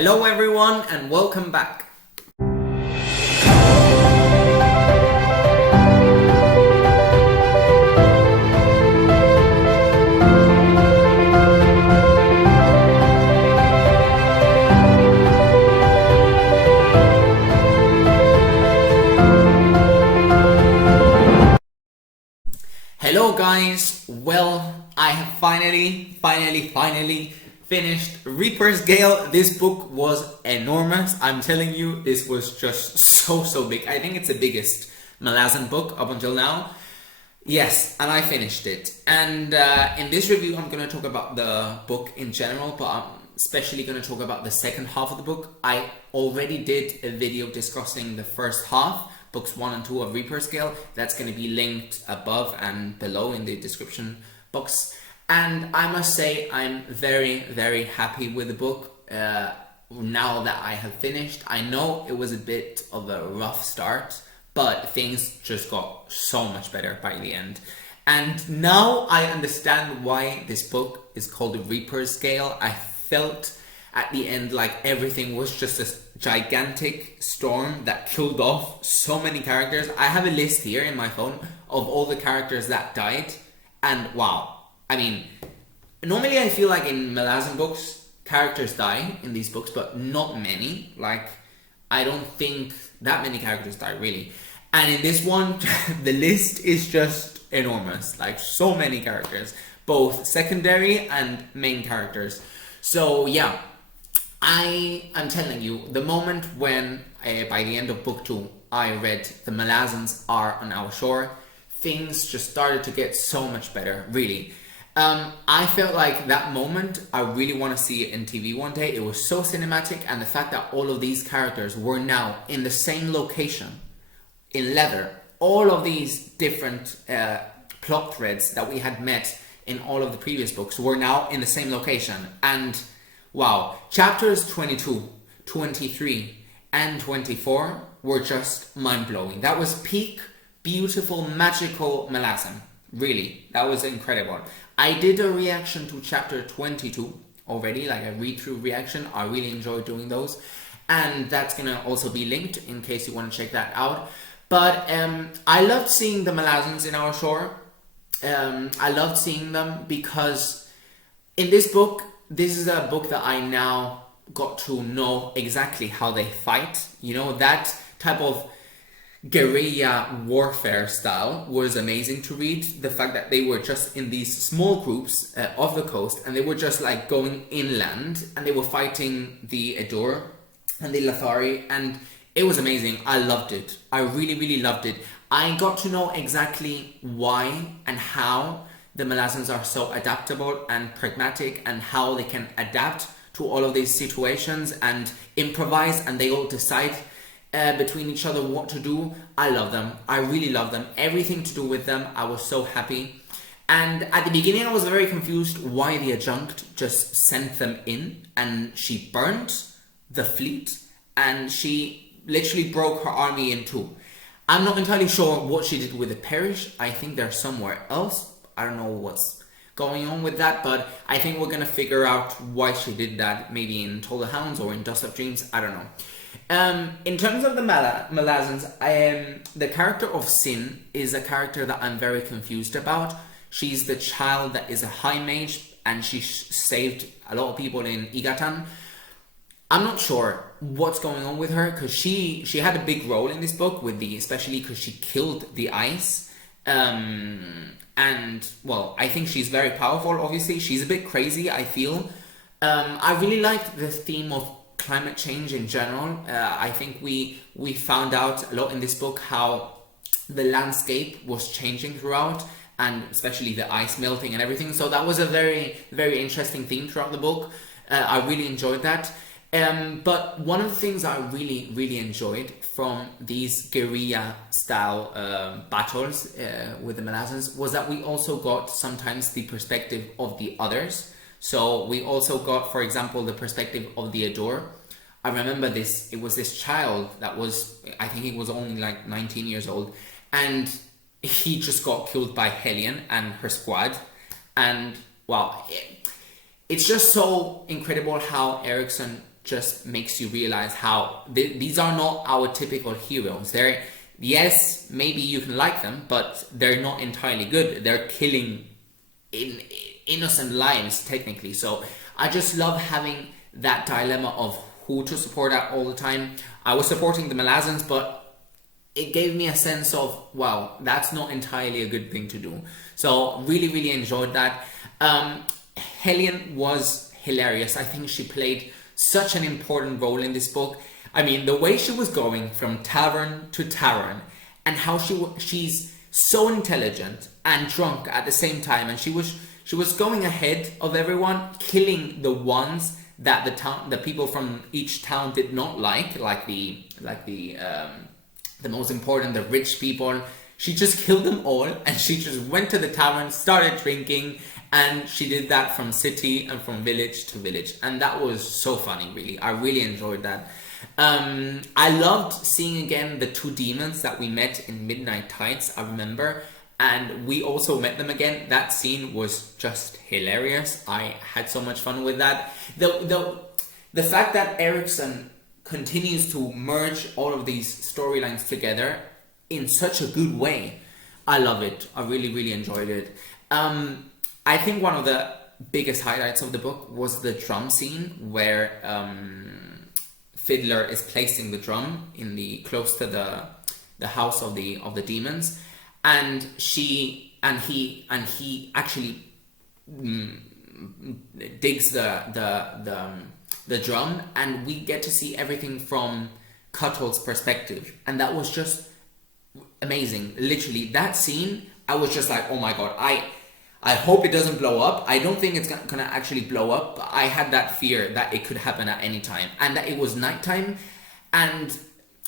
Hello everyone and welcome back. Hello guys, well, I have finally finished Reaper's Gale. This book was enormous. I'm telling you, this was just so big. I think it's the biggest Malazan book up until now. Yes, and I finished it. And in this review, I'm going to talk about the book in general, but I'm especially going to talk about the second half of the book. I already did a video discussing the first half, books 1 and 2 of Reaper's Gale. That's going to be linked above and below in the description box. And I must say, I'm very happy with the book now that I have finished. I know it was a bit of a rough start, but things just got so much better by the end. And now I understand why this book is called the Reaper's Gale. I felt at the end like everything was just a gigantic storm that killed off so many characters. I have a list here in my phone of all the characters that died, and wow. I mean, normally I feel like in Malazan books, characters die in these books, but not many. Like, I don't think that many characters die, really. And in this one, the list is just enormous. Like, so many characters, both secondary and main characters. So, yeah, I'm telling you, the moment when, by the end of book 2, I read the Malazans are on our shore, things just started to get so much better, really. I felt like that moment, I really want to see it in TV one day. It was so cinematic, and the fact that all of these characters were now in the same location, in leather, all of these different plot threads that we had met in all of the previous books were now in the same location. And wow, chapters 22, 23, and 24 were just mind-blowing. That was peak, beautiful, magical Malazan. Really, that was incredible. I did a reaction to chapter 22 already, like a read-through reaction. I really enjoyed doing those. And that's going to also be linked in case you want to check that out. But I loved seeing the Malazans in our shore. I loved seeing them because in this book, this is a book that I now got to know exactly how they fight. You know, that type of guerrilla warfare style was amazing to read. The fact that they were just in these small groups off the coast, and they were just like going inland, and they were fighting the Adur and the Lethari, and it was amazing. I loved it. I really loved it. I got to know exactly why and how the Malazans are so adaptable and pragmatic, and how they can adapt to all of these situations and improvise, and they all decide between each other what to do. I love them. I really love them. Everything to do with them, I was so happy. And at the beginning I was very confused why the adjunct just sent them in, and she burnt the fleet, and she literally broke her army in two. I'm not entirely sure what she did with the parish. I think they're somewhere else. I don't know what's going on with that, but I think we're gonna figure out why she did that, maybe in Toll the Hounds or in Dust of Dreams. I don't know. In terms of the Malazans, the character of Sin is a character that I'm very confused about. She's the child that is a high mage, and she saved a lot of people in Igatan. I'm not sure what's going on with her, because she had a big role in this book, especially because she killed the ice. And, well, I think she's very powerful, obviously. She's a bit crazy, I feel. I really liked the theme of climate change in general. I think we found out a lot in this book how the landscape was changing throughout, and especially the ice melting and everything. So that was a very interesting theme throughout the book. I really enjoyed that. But one of the things I really enjoyed from these guerrilla style battles with the Malazans was that we also got sometimes the perspective of the others. So we also got, for example, the perspective of the Adur. I remember this, it was this child that was, I think he was only like 19 years old, and he just got killed by Hellion and her squad. And wow, it's just so incredible how Erickson just makes you realize how these are not our typical heroes. They're, yes, maybe you can like them, but they're not entirely good. They're killing innocent lives, technically. So I just love having that dilemma of who to support at all the time. I was supporting the Malazans, but it gave me a sense of, wow, that's not entirely a good thing to do. So really, really enjoyed that. Hellion was hilarious. I think she played such an important role in this book. I mean, the way she was going from tavern to tavern, and how she's so intelligent and drunk at the same time, and she was going ahead of everyone, killing the ones that the people from each town did not like the most important, the rich people. She just killed them all, and she just went to the tavern, started drinking, and she did that from city and from village to village. And that was so funny, really. I really enjoyed that. I loved seeing again the two demons that we met in Midnight Tides, I remember. And we also met them again. That scene was just hilarious. I had so much fun with that. The fact that Erickson continues to merge all of these storylines together in such a good way, I love it. I really, really enjoyed it. I think one of the biggest highlights of the book was the drum scene where Fiddler is placing the drum in close to the house of the demons, and he actually digs the drum, and we get to see everything from Cuttle's perspective, and that was just amazing. Literally, that scene, I was just like, oh my god, I hope it doesn't blow up. I don't think it's gonna actually blow up, but I had that fear that it could happen at any time, and that it was nighttime, and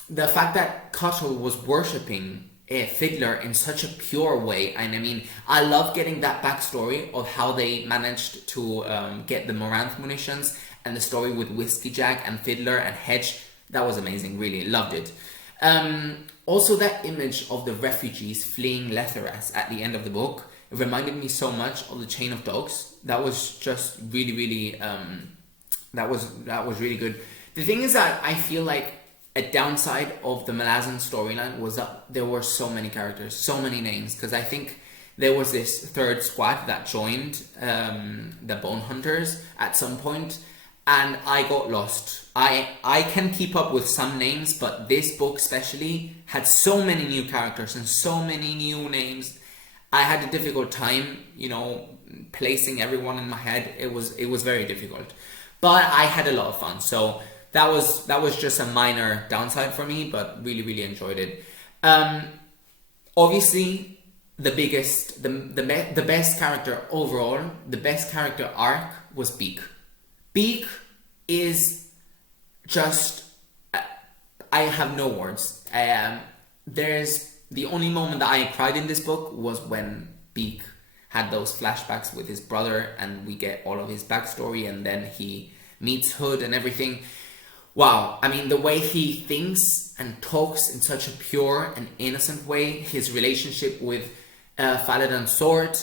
the fact that Cuttle was worshipping Fiddler in such a pure way. And I mean, I love getting that backstory of how they managed to get the Moranth munitions, and the story with Whiskey Jack and Fiddler and Hedge. That was amazing, really loved it. Also, that image of the refugees fleeing Lethari at the end of the book, it reminded me so much of the Chain of Dogs. That was just really, really, that was really good. The thing is that I feel like a downside of the Malazan storyline was that there were so many characters, so many names, because I think there was this third squad that joined the Bone Hunters at some point, and I got lost. I can keep up with some names, but this book especially had so many new characters and so many new names. I had a difficult time, placing everyone in my head. It was very difficult, but I had a lot of fun. So that was just a minor downside for me, but really, really enjoyed it. Obviously, the best character overall, the best character arc was Beak. Beak is just, I have no words. The only moment that I cried in this book was when Beak had those flashbacks with his brother, and we get all of his backstory, and then he meets Hood and everything. Wow, I mean, the way he thinks and talks in such a pure and innocent way, his relationship with Faladin Sword,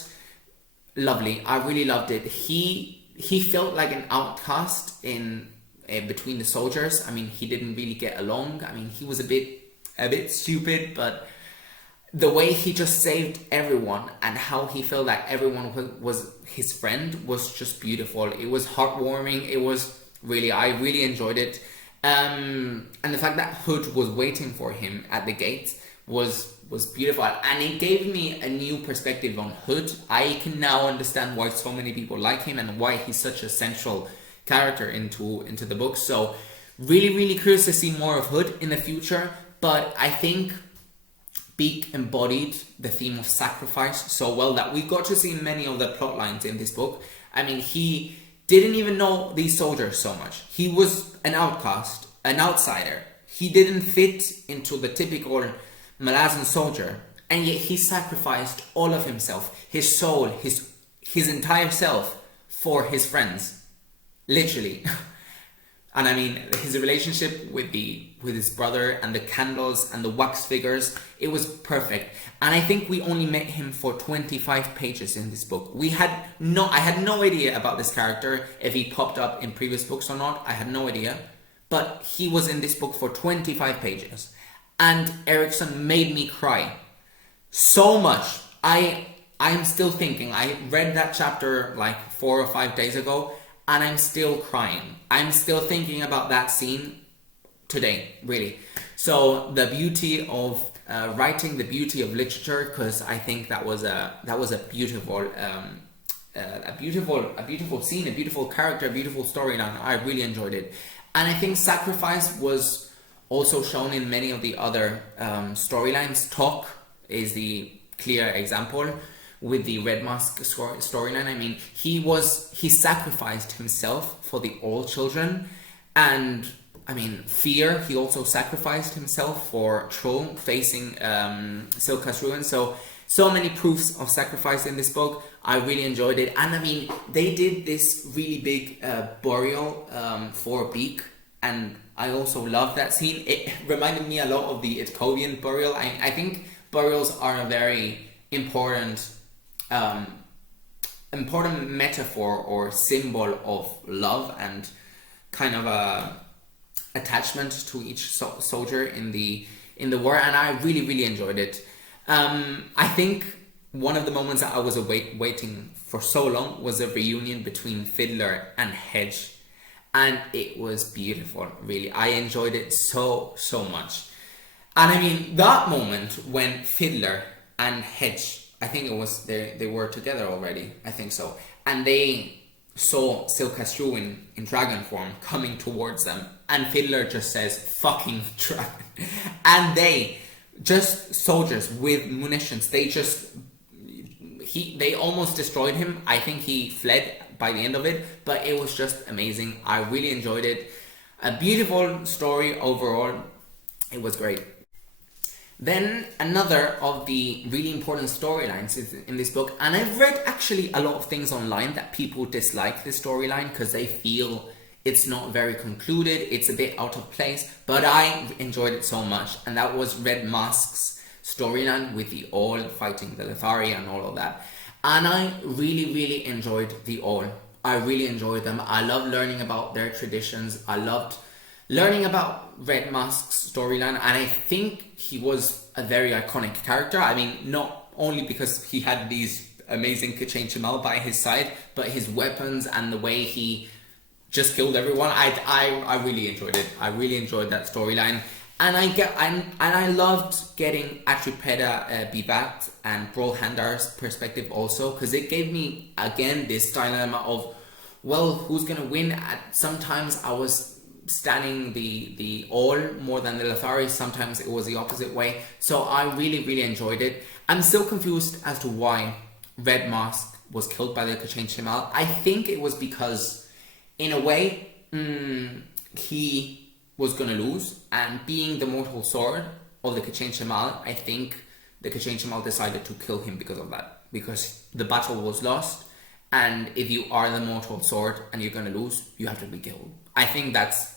lovely. I really loved it. He felt like an outcast in between the soldiers. I mean, he didn't really get along. I mean, he was a bit stupid, but the way he just saved everyone and how he felt like everyone was his friend was just beautiful. It was heartwarming. It was really, I really enjoyed it. And the fact that Hood was waiting for him at the gate was beautiful, and it gave me a new perspective on Hood. I can now understand why so many people like him and why he's such a central character into the book. So really, really curious to see more of Hood in the future, but I think Beak embodied the theme of sacrifice so well that we got to see many of the plot lines in this book. I mean, he didn't even know these soldiers so much. He was an outcast, an outsider. He didn't fit into the typical Malazan soldier, and yet he sacrificed all of himself, his soul, his entire self for his friends. Literally. And I mean, his relationship with his brother and the candles and the wax figures, it was perfect. And I think we only met him for 25 pages in this book. I had no idea about this character, if he popped up in previous books or not. I had no idea. But he was in this book for 25 pages. And Erickson made me cry so much. I'm still thinking. I read that chapter like 4 or 5 days ago, and I'm still crying. I'm still thinking about that scene today, really. So the beauty of writing, the beauty of literature, because I think that was a beautiful scene, a beautiful character, a beautiful storyline. I really enjoyed it, and I think sacrifice was also shown in many of the other storylines. Talk is the clear example with the Redmask storyline. I mean, he sacrificed himself for the all children, and I mean, Fear, he also sacrificed himself for Troll facing Silka's ruin. So many proofs of sacrifice in this book. I really enjoyed it, and I mean, they did this really big burial for Beak, and I also love that scene. It reminded me a lot of the Itcovian burial. I think burials are a very important metaphor or symbol of love and kind of a attachment to each soldier in the war, and I really enjoyed it. I think one of the moments that I was waiting for so long was a reunion between Fiddler and Hedge, and it was beautiful. Really, I enjoyed it so much. And I mean, that moment when Fiddler and Hedge, I think it was they were together already, I think so, and they saw Silka's ruin in dragon form coming towards them, and Fiddler just says, "Fucking dragon," and they just soldiers with munitions. They almost destroyed him. I think he fled by the end of it, but it was just amazing. I really enjoyed it. A beautiful story overall. It was great. Then another of the really important storylines is in this book, and I've read actually a lot of things online that people dislike this storyline because they feel it's not very concluded, it's a bit out of place, but I enjoyed it so much, and that was Redmask's storyline with the All fighting the Lethari and all of that. And I really enjoyed the All. I really enjoyed them. I loved learning about their traditions. I loved learning about Redmask's storyline, and I think he was a very iconic character. I mean, not only because he had these amazing Kachain Chamal by his side, but his weapons and the way he just killed everyone. I really enjoyed it. I really enjoyed that storyline, and I loved getting Atripeda Bibat and Brolhandar's perspective also, because it gave me again this dilemma of, well, who's gonna win? Sometimes I was standing the All more than the Lethari, sometimes it was the opposite way. So I really enjoyed it. I'm still confused as to why Redmask was killed by the Kachain Chamal. I think it was because, in a way, he was gonna lose, and being the mortal sword of the Kachain Chamal, I think the Kachain Chamal decided to kill him because of that, because the battle was lost, and if you are the mortal sword and you're gonna lose, you have to be killed. I think that's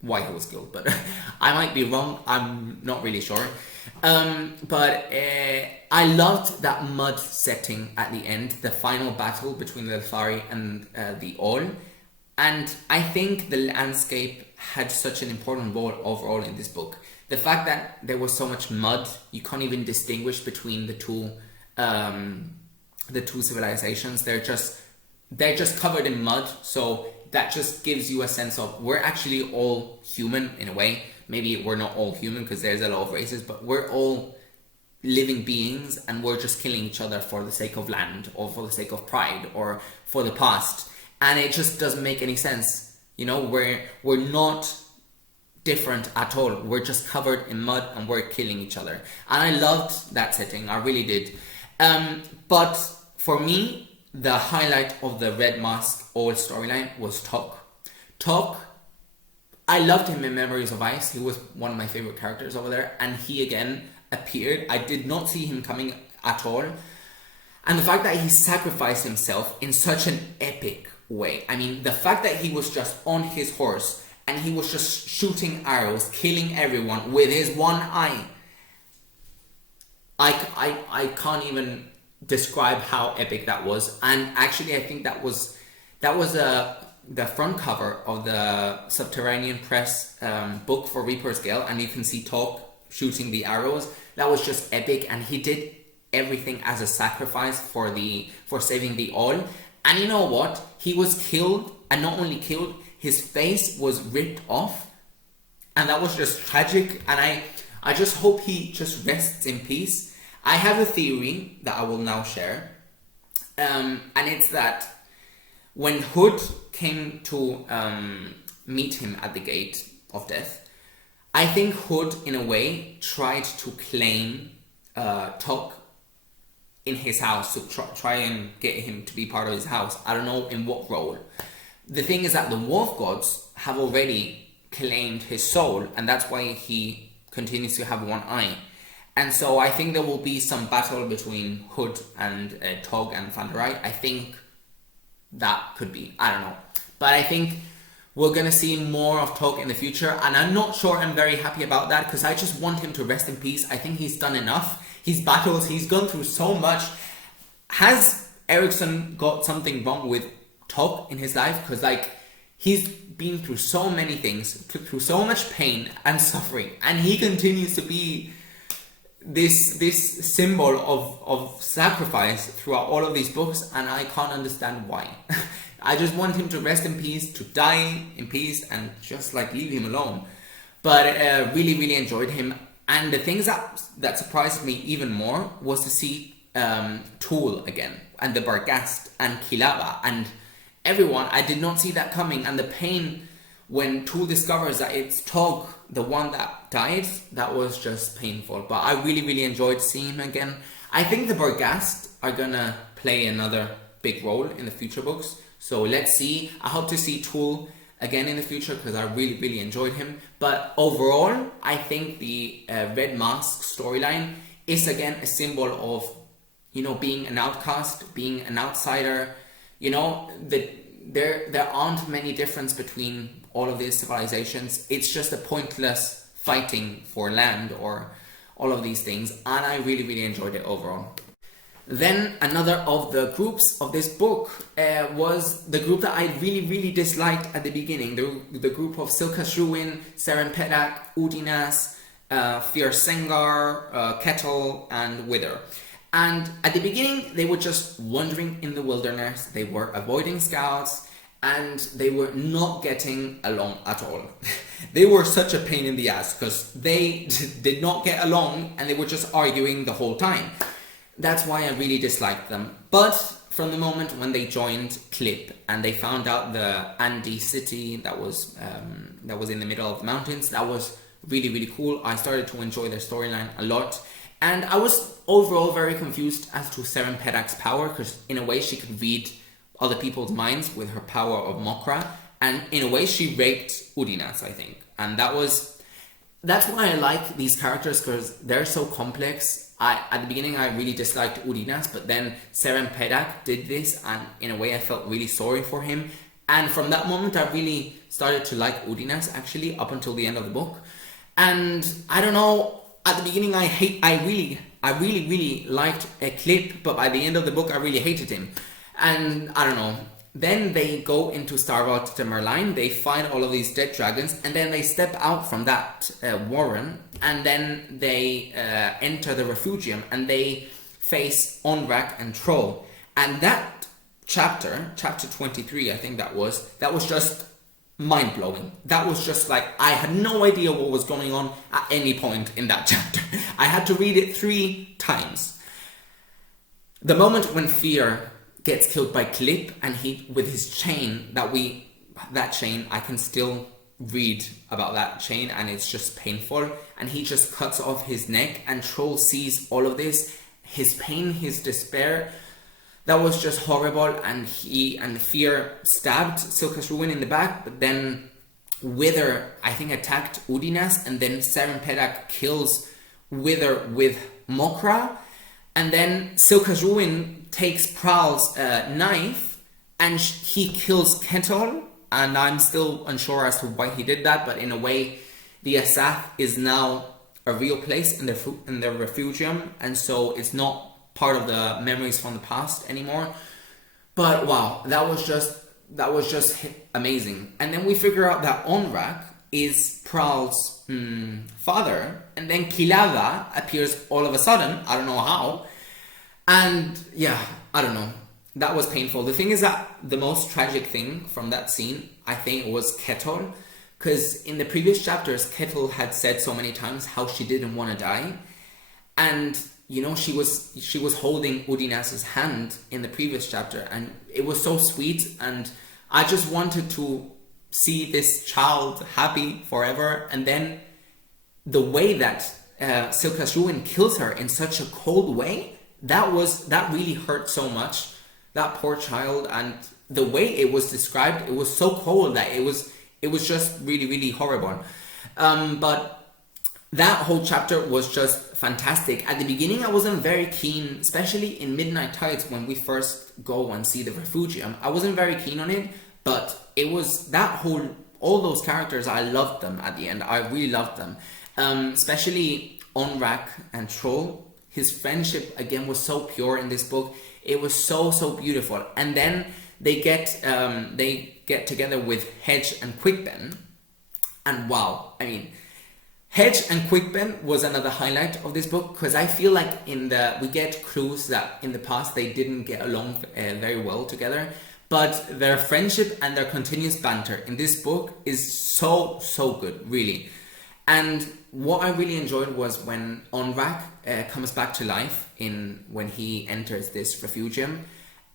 why he was killed, but I might be wrong. I'm not really sure. But I loved that mud setting at the end, the final battle between the Lethari and the All, and I think the landscape had such an important role overall in this book. The fact that there was so much mud, you can't even distinguish between the two civilizations. They're just covered in mud, so that just gives you a sense of we're actually all human in a way. Maybe we're not all human because there's a lot of races, but we're all living beings, and we're just killing each other for the sake of land or for the sake of pride or for the past. And it just doesn't make any sense. You know, we're not different at all. We're just covered in mud and we're killing each other. And I loved that setting. I really did. But for me, the highlight of the Redmask All storyline was Tok. Tok, I loved him in Memories of Ice. He was one of my favorite characters over there, and he again appeared. I did not see him coming at all. And the fact that he sacrificed himself in such an epic way. I mean, the fact that he was just on his horse and he was just shooting arrows, killing everyone with his one eye. I can't even describe how epic that was. And actually, I think that was the front cover of the Subterranean Press book for Reaper's Gale, and you can see Talk shooting the arrows. That was just epic, and he did everything as a sacrifice for saving the all. And you know what? He was killed, and not only killed, his face was ripped off, and that was just tragic. And I just hope he just rests in peace. I have a theory that I will now share, and it's that when Hood came to meet him at the gate of death, I think Hood, in a way, tried to claim Tok in his house, to try and get him to be part of his house. I don't know in what role. The thing is that the wolf gods have already claimed his soul, and that's why he continues to have one eye. And so I think there will be some battle between Hood and Tog and Fandarai. I think that could be. I don't know. But I think we're going to see more of Tog in the future. And I'm not sure I'm very happy about that, because I just want him to rest in peace. I think he's done enough. His battles, he's gone through so much. Has Eriksson got something wrong with Tog in his life? Because like, he's been through so many things, through so much pain and suffering. And he continues to be this symbol of sacrifice throughout all of these books, and I can't understand why. I just want him to rest in peace, to die in peace, and just like leave him alone. But really, really enjoyed him. And the things that surprised me even more was to see Tool again, and the Barghast and Kilava and everyone. I did not see that coming, and the pain when Tool discovers that it's Tog, the one that died, that was just painful. But I really, really enjoyed seeing him again. I think the Barghast are gonna play another big role in the future books. So let's see. I hope to see Tool again in the future, because I really, really enjoyed him. But overall, I think the Redmask storyline is again a symbol of, you know, being an outcast, being an outsider. You know, there aren't many differences between all of these civilizations. It's just a pointless fighting for land or all of these things, and I really, really enjoyed it overall. Then another of the groups of this book was the group that I really, really disliked at the beginning. The group of Silkas Ruin, Serempedak, Udinas, Fiersengar, Kettle, and Wither. And at the beginning, they were just wandering in the wilderness. They were avoiding scouts, and they were not getting along at all. They were such a pain in the ass, because they did not get along, and they were just arguing the whole time. That's why I really disliked them. But from the moment when they joined Clip and they found out the Andy city that was in the middle of the mountains, that was really, really cool. I started to enjoy their storyline a lot. And I was overall very confused as to Serempedak's power, because in a way she could read other people's minds with her power of Mokra, and in a way she raped Udinas, I think. And that's why I like these characters, because they're so complex. At the beginning I really disliked Udinas, but then Serempedak did this, and in a way I felt really sorry for him. And from that moment I really started to like Udinas, actually, up until the end of the book. And I don't know, at the beginning I really liked a Clip, but by the end of the book I really hated him. And I don't know. Then they go into Starvalt to Merline, they find all of these dead dragons, and then they step out from that warren, and then they enter the Refugium, and they face Onrak and Troll. And that chapter 23, I think that was just mind-blowing. That was just like, I had no idea what was going on at any point in that chapter. I had to read it 3 times. The moment when Fear gets killed by Clip, and he, with his chain, that chain, I can still read about that chain, and it's just painful, and he just cuts off his neck, and Troll sees all of this, his pain, his despair. That was just horrible, and Fear stabbed Silkas Ruin in the back, but then Wither, I think, attacked Udinas, and then Serempedak kills Wither with Mokra, and then Silkas Ruin takes Prowl's knife, and he kills Kettle. and I'm still unsure as to why he did that, but in a way, the Asath is now a real place in the Refugium, and so it's not part of the memories from the past anymore. But wow, that was just amazing. And then we figure out that Onrak is Pral's father, and then Kilava appears all of a sudden. I don't know how. And yeah, I don't know. That was painful. The thing is that the most tragic thing from that scene, I think, was Kettle. Because in the previous chapters, Kettle had said so many times how she didn't want to die. And, you know, she was holding Udinas's hand in the previous chapter. And it was so sweet. And I just wanted to see this child happy forever. And then the way that Silkasruin kills her in such a cold way, that really hurt so much. That poor child. And the way it was described, it was so cold that it was just really, really horrible. But that whole chapter was just fantastic. At the beginning, I wasn't very keen, especially in Midnight Tides when we first go and see the Refugium. I wasn't very keen on it, but it was all those characters, I loved them at the end. I really loved them. Especially Onrak and Troll. His friendship, again, was so pure in this book. It was so, so beautiful. And then they get together with Hedge and Quickben, and wow, I mean, Hedge and Quickben was another highlight of this book, because I feel like we get clues that in the past they didn't get along very well together, but their friendship and their continuous banter in this book is so, so good, really. And what I really enjoyed was when Onrak comes back to life when he enters this Refugium.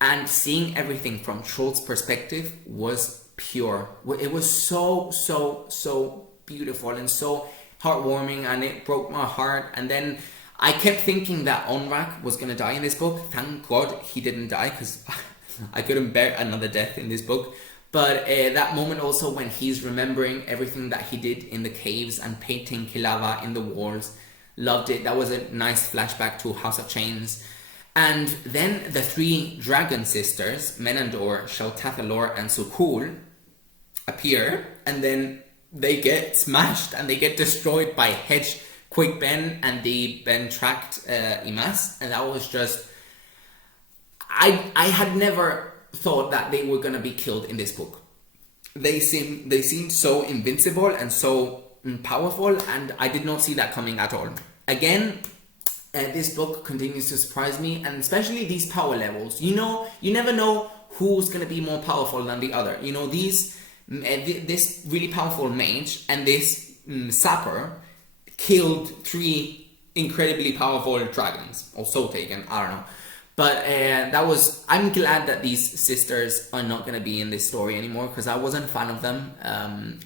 And seeing everything from Troll's perspective was pure. It was so, so, so beautiful and so heartwarming, and it broke my heart. And then I kept thinking that Onrak was going to die in this book. Thank God he didn't die, because I couldn't bear another death in this book. But that moment also when he's remembering everything that he did in the caves and painting Kilava in the walls, loved it. That was a nice flashback to House of Chains. And then the three dragon sisters, Menandor, Sheltathalor, and Sukul, appear, and then they get smashed and they get destroyed by Hedge, Quickben, and the Ben-tracked Imas. And that was just... I had never thought that they were going to be killed in this book. They seemed so invincible and so powerful, and I did not see that coming at all. Again... this book continues to surprise me, and especially these power levels. You never know who's going to be more powerful than the other. You know, this really powerful mage and this sapper killed 3 incredibly powerful dragons, or so taken, I don't know. But I'm glad that these sisters are not going to be in this story anymore, because I wasn't a fan of them.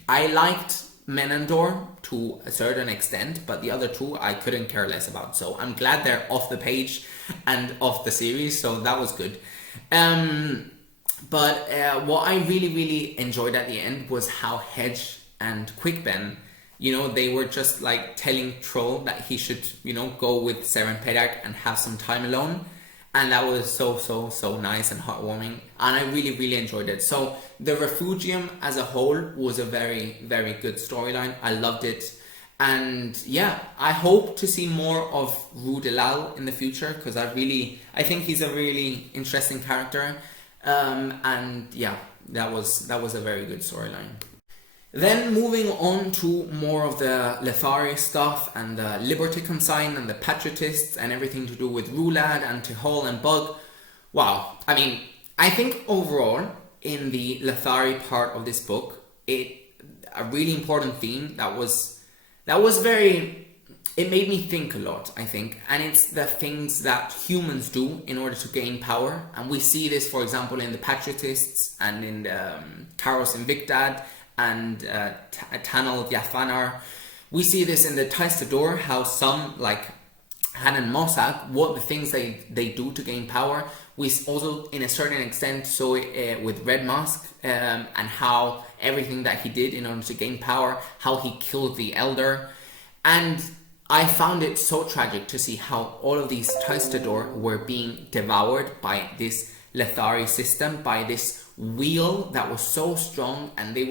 I liked Menandor to a certain extent, but the other 2 I couldn't care less about. So I'm glad they're off the page and off the series, so that was good. But what I really, really enjoyed at the end was how Hedge and Quickben, they were just like telling Troll that he should, go with Seren Perak and have some time alone. And that was so, so, so nice and heartwarming. And I really, really enjoyed it. So the Refugium as a whole was a very, very good storyline. I loved it. And yeah, I hope to see more of Rudelal in the future, because I think he's a really interesting character. And yeah, that was a very good storyline. Then moving on to more of the Lethari stuff and the Liberty Consign and the Patriotists and everything to do with Rulad and Tihol and Bug. Wow. I mean, I think overall in the Lethari part of this book, a really important theme that was very... It made me think a lot, I think. And it's the things that humans do in order to gain power. And we see this, for example, in the Patriotists and in the Karos Invictad and Tanal Yafanar. We see this in the Taistador, how some, like Han and Mossack, what the things they do to gain power. We also, in a certain extent, saw it with Redmask, and how everything that he did in order to gain power, how he killed the Elder. And I found it so tragic to see how all of these Taistador were being devoured by this Lethari system, by this wheel that was so strong, and they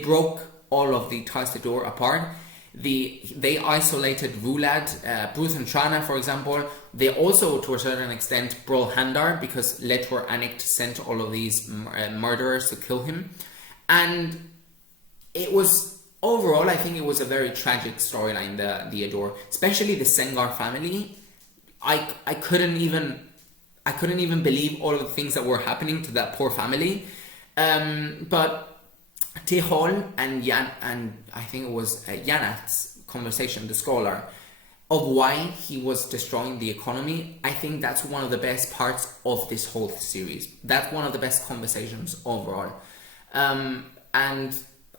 broke all of the Tastador apart. They isolated Rulad, Bruce and Trana, for example. They also, to a certain extent, brought Handar, because Letor Anict sent all of these murderers to kill him. And it was, overall, I think it was a very tragic storyline, the Ador. Especially the Sengar family. I couldn't even believe all of the things that were happening to that poor family. But Tehol and I think it was Yanat's conversation, the scholar, of why he was destroying the economy, I think that's one of the best parts of this whole series. That's one of the best conversations overall. And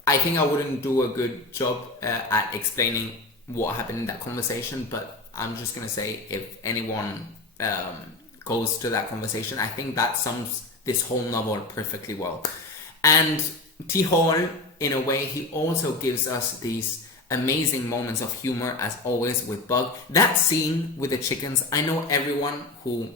I think I wouldn't do a good job at explaining what happened in that conversation, but I'm just going to say, if anyone goes to that conversation, I think that sums this whole novel perfectly well. And Tihol, in a way, he also gives us these amazing moments of humor, as always, with Bug. That scene with the chickens, I know everyone who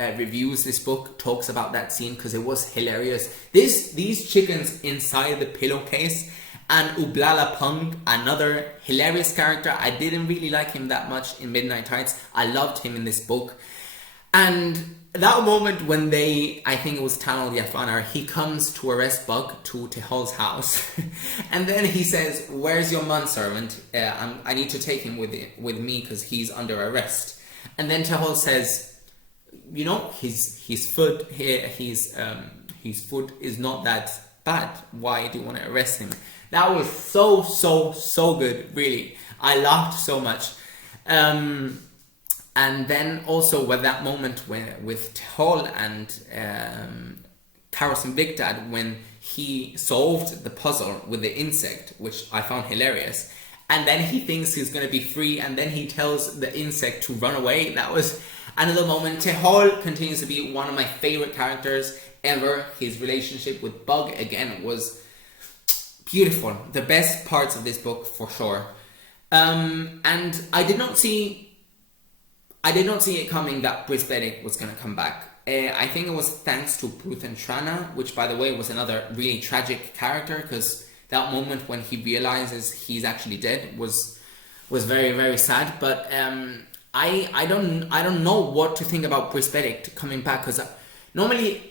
reviews this book talks about that scene because it was hilarious. These chickens inside the pillowcase, and Ublala Pung, another hilarious character. I didn't really like him that much in Midnight Tides. I loved him in this book. And that moment when I think it was Tanal Yafanar, he comes to arrest Bug to Tehol's house. And then he says, "Where's your manservant? I need to take him with me because he's under arrest." And then Tehol says, "You know, his foot here, his foot is not that bad. Why do you want to arrest him?" That was so good, really. I laughed so much. And then also with that moment with Tehol and Karos and Vigdad, when he solved the puzzle with the insect, which I found hilarious. And then he thinks he's going to be free, and then he tells the insect to run away. That was another moment. Tehol continues to be one of my favorite characters ever. His relationship with Bug, again, was beautiful. The best parts of this book, for sure. And I did not see it coming that Brisbedic was going to come back. I think it was thanks to Bruth and Trana, which, by the way, was another really tragic character, because that moment when he realizes he's actually dead was very, very sad. But I don't know what to think about Brisbedic coming back, because normally,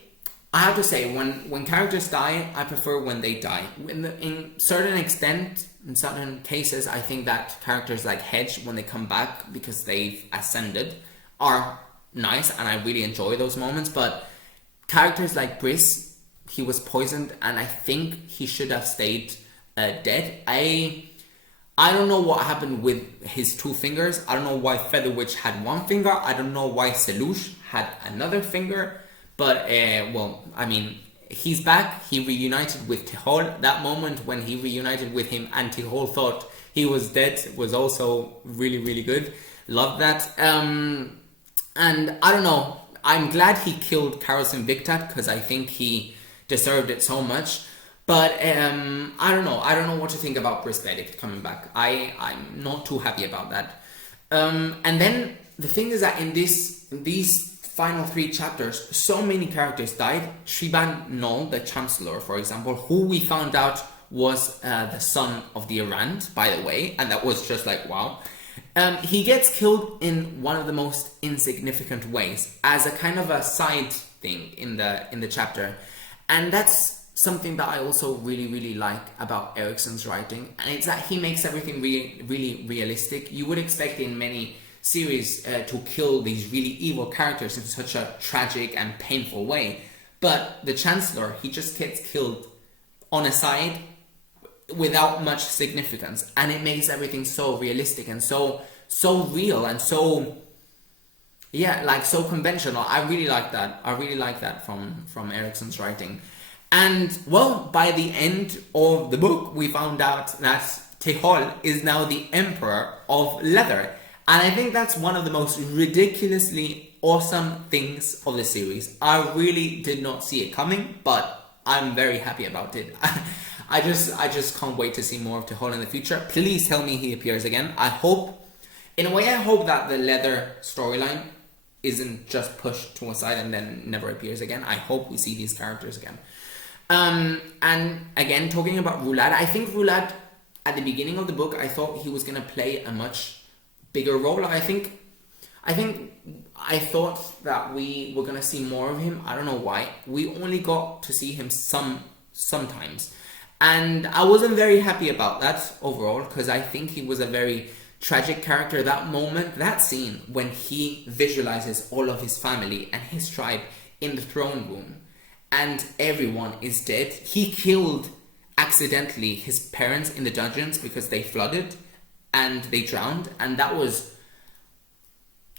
I have to say, when characters die, I prefer when they die. In certain extent, in certain cases, I think that characters like Hedge, when they come back because they've ascended, are nice, and I really enjoy those moments. But characters like Briss, he was poisoned, and I think he should have stayed dead. I don't know what happened with his two fingers. I don't know why Featherwitch had one finger. I don't know why Selush had another finger. But, well, I mean, he's back. He reunited with Tehol. That moment when he reunited with him and Tehol thought he was dead was also really, really good. Loved that. And I don't know. I'm glad he killed Karos and Victat, because I think he deserved it so much. But I don't know. I don't know what to think about Brisbedic coming back. I'm not too happy about that. And then the thing is that in these final 3 chapters, so many characters died. Shriban Nol, the Chancellor, for example, who we found out was the son of the Arand, by the way, and that was just like, wow. He gets killed in one of the most insignificant ways, as a kind of a side thing in the chapter. And that's something that I also really, really like about Erikson's writing, and it's that he makes everything really, really realistic. You would expect in many series to kill these really evil characters in such a tragic and painful way, but the Chancellor, he just gets killed on a side without much significance, and it makes everything so realistic and so real and so, yeah, like so conventional. I really like that. I really like that from Erikson's writing. And well, by the end of the book, we found out that Tehol is now the Emperor of Leather. And I think that's one of the most ridiculously awesome things of the series. I really did not see it coming, but I'm very happy about it. I just can't wait to see more of Tehol in the future. Please tell me he appears again. I hope that the Leather storyline isn't just pushed to a side and then never appears again. I hope we see these characters again. And again, talking about Roulade, I think Roulade, at the beginning of the book, I thought he was going to play a much bigger role. I thought that we were going to see more of him. I don't know why. We only got to see him sometimes. And I wasn't very happy about that overall, because I think he was a very tragic character. That moment, that scene when he visualizes all of his family and his tribe in the throne room and everyone is dead. He killed accidentally his parents in the dungeons because they flooded and they drowned, and that was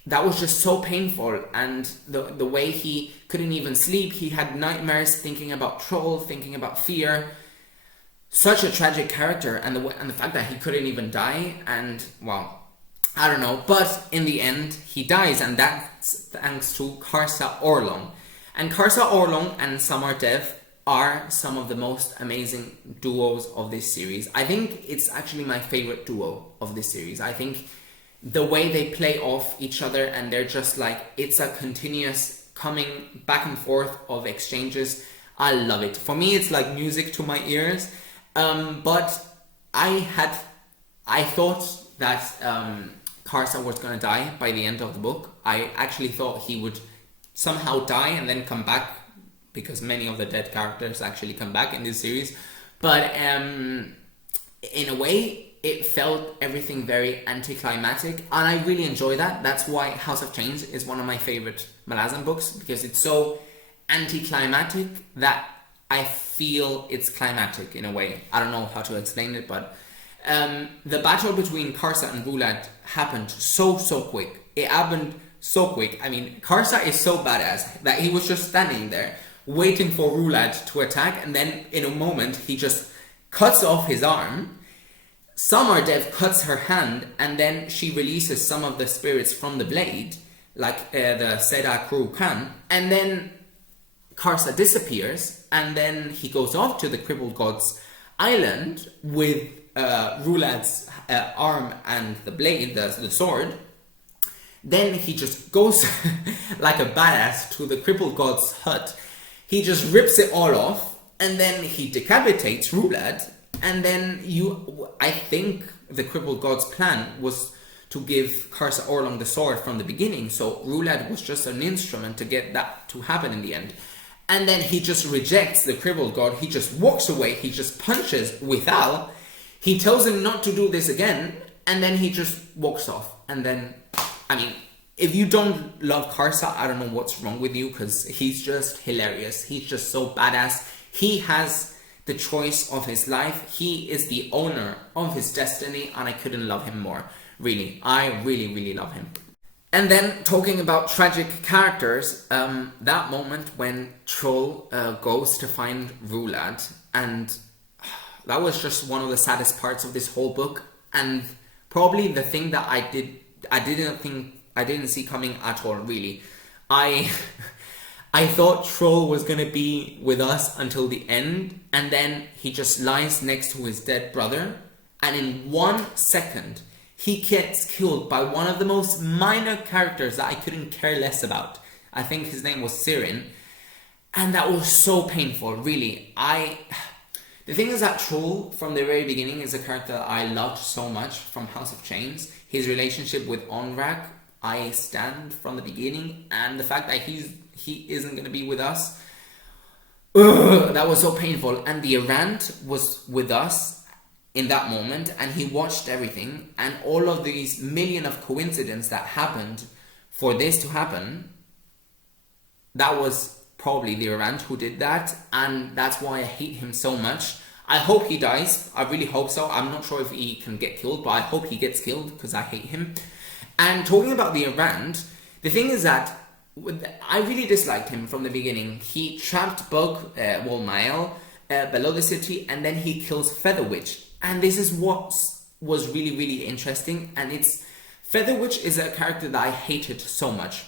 just so painful. And the way he couldn't even sleep, he had nightmares thinking about Troll, thinking about fear. Such a tragic character, and the fact that he couldn't even die, and well, I don't know. But in the end, he dies, and that's thanks to Karsa Orlong. And Karsa Orlong and Samar Dev are some of the most amazing duos of this series. I think it's actually my favorite duo of this series. I think the way they play off each other, and they're just like, it's a continuous coming back and forth of exchanges. I love it. For me, it's like music to my ears. But I thought that Karsa was going to die by the end of the book. I actually thought he would somehow die and then come back, because many of the dead characters actually come back in this series. But in a way, it felt everything very anticlimactic, and I really enjoy that. That's why House of Chains is one of my favorite Malazan books, because it's so anticlimactic that I feel it's climactic in a way. I don't know how to explain it, but the battle between Karsa and Roulade happened so quick. It happened so quick. I mean, Karsa is so badass that he was just standing there waiting for Roulade to attack, and then in a moment he just cuts off his arm. Samardev cuts her hand, and then she releases some of the spirits from the blade, like the Seda Kuru Khan, and then Karsa disappears, and then he goes off to the Crippled Gods Island with Roulade's arm and the blade, the sword. Then he just goes like a badass to the Crippled Gods hut. He just rips it all off, and then he decapitates Roulade. And then I think the Crippled Gods plan was to give Karsa Orlong the sword from the beginning, so Roulade was just an instrument to get that to happen in the end. And then he just rejects the Crippled God. He just walks away. He just punches Withal. He tells him not to do this again, and then he just walks off. And then, I mean, if you don't love Karsa, I don't know what's wrong with you, because he's just hilarious. He's just so badass. He has the choice of his life. He is the owner of his destiny, and I couldn't love him more. Really, I really love him. And then, talking about tragic characters, that moment when Troll goes to find Roulade, and that was just one of the saddest parts of this whole book, and probably the thing that I didn't see coming at all, really. I thought Troll was gonna be with us until the end, and then he just lies next to his dead brother, and in 1 second, he gets killed by one of the most minor characters that I couldn't care less about. I think his name was Sirin. And that was so painful, really. The thing is that Troll, from the very beginning, is a character that I loved so much from House of Chains. His relationship with Onrak, I stand from the beginning. And the fact that he isn't going to be with us, that was so painful. And the Errant was with us in that moment, and he watched everything, and all of these million of coincidences that happened for this to happen, that was probably the Errant who did that, and that's why I hate him so much. I hope he dies. I really hope so. I'm not sure if he can get killed, but I hope he gets killed, because I hate him. And talking about the Errant, the thing is that I really disliked him from the beginning. He trapped Bug Mael below the city, and then he kills Featherwitch. And this is what was really interesting. And Featherwitch is a character that I hated so much.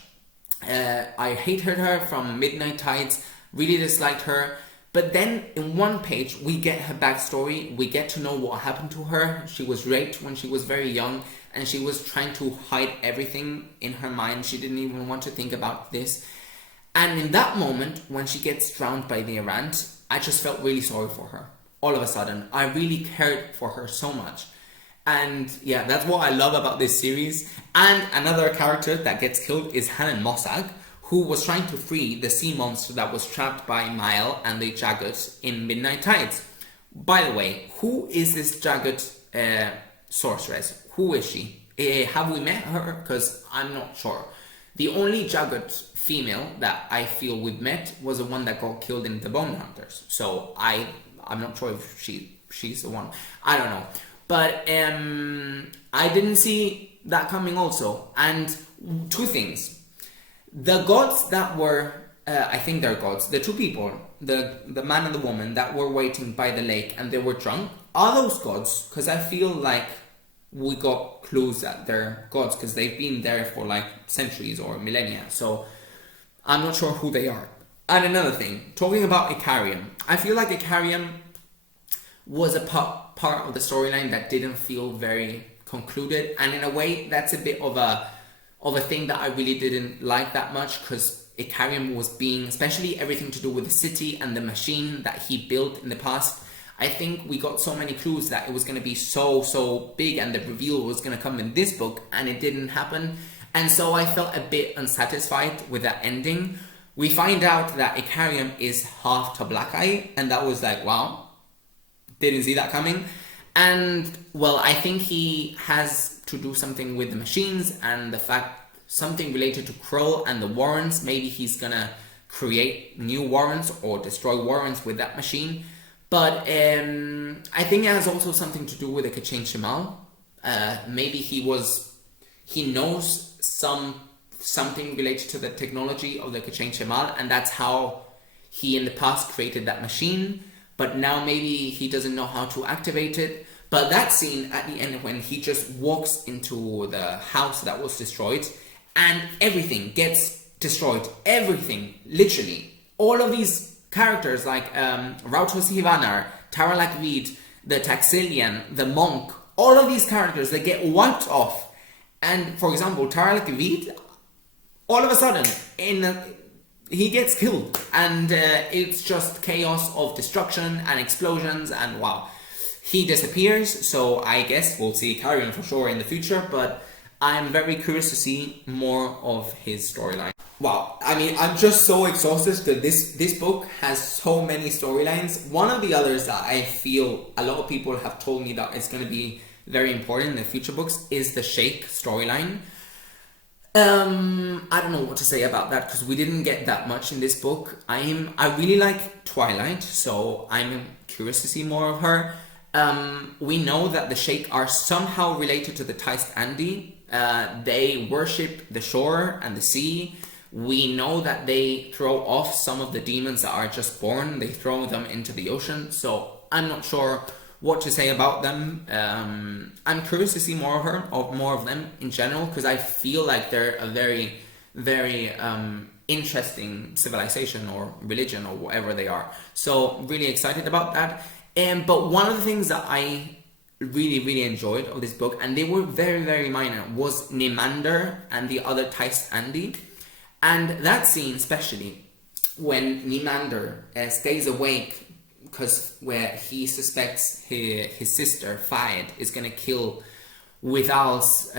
I hated her from Midnight Tides, really disliked her. But then in one page, we get her backstory. We get to know what happened to her. She was raped when she was very young, and she was trying to hide everything in her mind. She didn't even want to think about this. And in that moment, when she gets drowned by the Errant, I just felt really sorry for her. All of a sudden, I really cared for her so much. And yeah, that's what I love about this series. And another character that gets killed is Hanan Mossag, who was trying to free the sea monster that was trapped by Mael and the Jagged in Midnight Tides. By the way, who is this Jagged sorceress? Who is she? Have we met her? Because I'm not sure. The only Jagged female that I feel we've met was the one that got killed in the Bone Hunters. So I'm not sure if she's the one. I don't know. But I didn't see that coming also. And two things. The gods that were, I think they're gods, the two people, the man and the woman that were waiting by the lake and they were drunk, are those gods? Because I feel like we got clues that they're gods because they've been there for like centuries or millennia. So I'm not sure who they are. And another thing, talking about Icarium, I feel like Icarium was a part of the storyline that didn't feel very concluded, and in a way that's a bit of a thing that I really didn't like that much, because Icarium was being, especially everything to do with the city and the machine that he built in the past, I think we got so many clues that it was going to be so big and the reveal was going to come in this book, and it didn't happen. And so I felt a bit unsatisfied with that ending. We find out that Icarium is half to Black Eye, and that was like, wow, didn't see that coming. And well, I think he has to do something with the machines and the fact, something related to Krull and the warrants. Maybe he's gonna create new warrants or destroy warrants with that machine. But I think it has also something to do with the Kachin Shamal. Maybe he knows something related to the technology of the Kachin Shamal, and that's how he in the past created that machine. But now maybe he doesn't know how to activate it. But that scene at the end when he just walks into the house that was destroyed and everything gets destroyed. Everything, literally. All of these characters like Rautos Hivanar, Tara Lakvid, the Taxilian, the monk, all of these characters, they get wiped off. And for example, Tara Lakvid, all of a sudden, he gets killed, and it's just chaos of destruction and explosions, and wow, he disappears. So I guess we'll see Icarium for sure in the future, but I'm very curious to see more of his storyline. Wow, I mean, I'm just so exhausted that this book has so many storylines. One of the others that I feel a lot of people have told me that is going to be very important in the future books is the Sheikh storyline. I don't know what to say about that because we didn't get that much in this book. I really like Twilight, so I'm curious to see more of her. We know that the Sheikh are somehow related to the Taist Andi. They worship the shore and the sea. We know that they throw off some of the demons that are just born. They throw them into the ocean. So I'm not sure what to say about them. I'm curious to see more of her, or more of them in general, because I feel like they're a very, very interesting civilization or religion or whatever they are. So really excited about that. But one of the things that I really enjoyed of this book, and they were very, very minor, was Nimander and the other Taist Andi. And that scene, especially when Nimander stays awake because where he suspects his sister Faed is gonna kill Withal's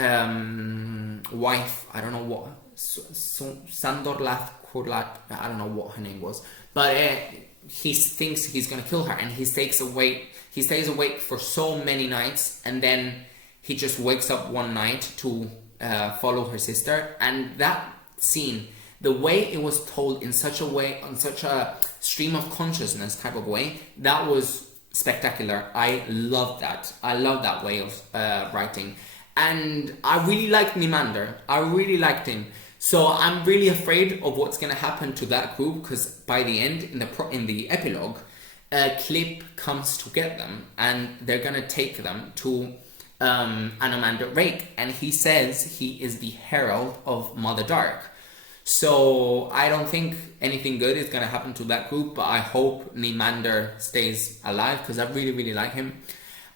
wife. I don't know what, Sandorlath Kurlat, I don't know what her name was, but he thinks he's gonna kill her, and he stays awake for so many nights, and then he just wakes up one night to follow her sister. And that scene, the way it was told in such a way, on such a stream of consciousness type of way, that was spectacular. I love that. I love that way of writing. And I really liked Nimander. I really liked him. So I'm really afraid of what's going to happen to that group, because by the end, in the epilogue, Clip comes to get them, and they're going to take them to Anomander Rake, and he says he is the herald of Mother Dark. So I don't think anything good is going to happen to that group, but I hope Nimander stays alive because I really like him.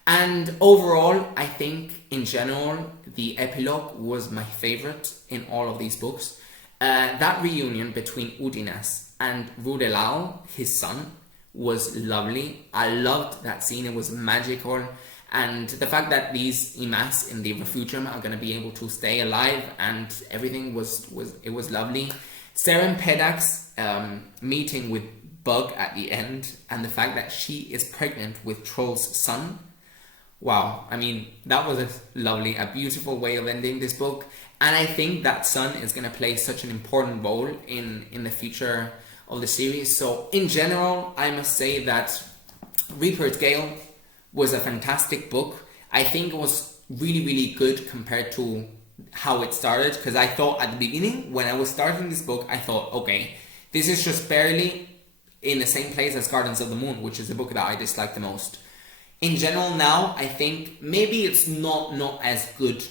And overall, I think in general, the epilogue was my favorite in all of these books. That reunion between Udinas and Rudelal, his son, was lovely. I loved that scene. It was magical. And the fact that these Imas in the Refugium are going to be able to stay alive and everything was lovely. Seren Pedak's meeting with Bug at the end, and the fact that she is pregnant with Troll's son. Wow, I mean, that was a beautiful way of ending this book. And I think that son is going to play such an important role in the future of the series. So in general, I must say that Reaper's Gale was a fantastic book. I think it was really, really good compared to how it started, because I thought at the beginning, when I was starting this book, I thought, okay, this is just barely in the same place as Gardens of the Moon, which is the book that I dislike the most. In general now, I think maybe it's not as good,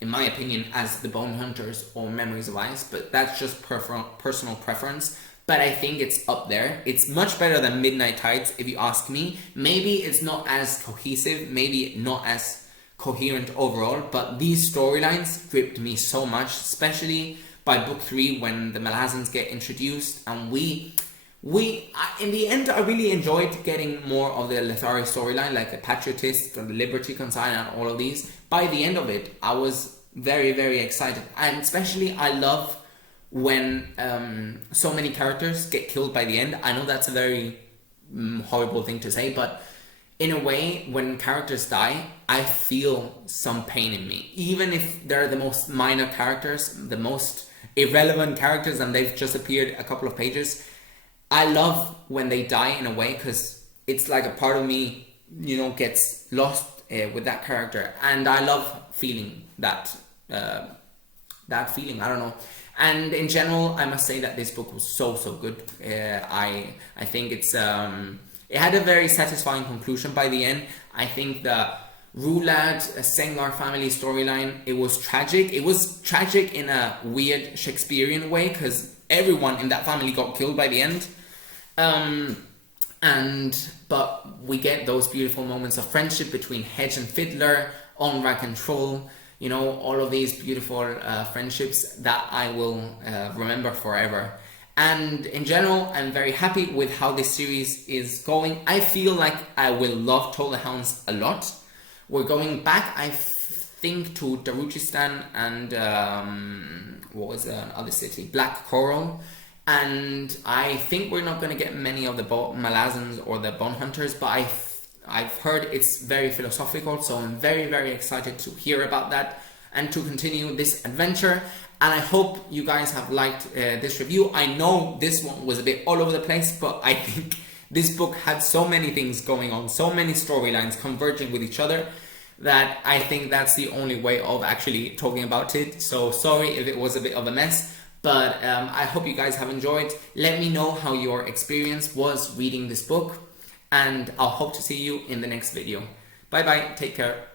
in my opinion, as The Bone Hunters or Memories of Ice, but that's just personal preference. But I think it's up there. It's much better than Midnight Tides, if you ask me. Maybe it's not as cohesive, maybe not as coherent overall, but these storylines gripped me so much, especially by book 3 when the Malazans get introduced, and in the end, I really enjoyed getting more of the Lethari storyline, like the Patriotist and the Liberty Consign and all of these. By the end of it, I was very, very excited. And especially, I love when so many characters get killed by the end. I know that's a very horrible thing to say, but in a way, when characters die, I feel some pain in me. Even if they're the most minor characters, the most irrelevant characters, and they've just appeared a couple of pages, I love when they die in a way, because it's like a part of me, gets lost with that character, and I love feeling that feeling. I don't know. And in general, I must say that this book was so good. I think it's it had a very satisfying conclusion by the end. I think the Rulad Sengar family storyline, it was tragic. It was tragic in a weird Shakespearean way, because everyone in that family got killed by the end. But we get those beautiful moments of friendship between Hedge and Fiddler, Onrak and Troll, all of these beautiful friendships that I will remember forever. And in general, I'm very happy with how this series is going. I feel like I will love Toll the Hounds a lot. We're going back, I think, to Darujistan and what was the other city? Black Coral. And I think we're not going to get many of the Malazans or the Bone Hunters, but I've heard it's very philosophical, so I'm very, very excited to hear about that and to continue this adventure. And I hope you guys have liked this review. I know this one was a bit all over the place, but I think this book had so many things going on, so many storylines converging with each other, that I think that's the only way of actually talking about it. So sorry if it was a bit of a mess, but I hope you guys have enjoyed. Let me know how your experience was reading this book, and I'll hope to see you in the next video. Bye bye, take care.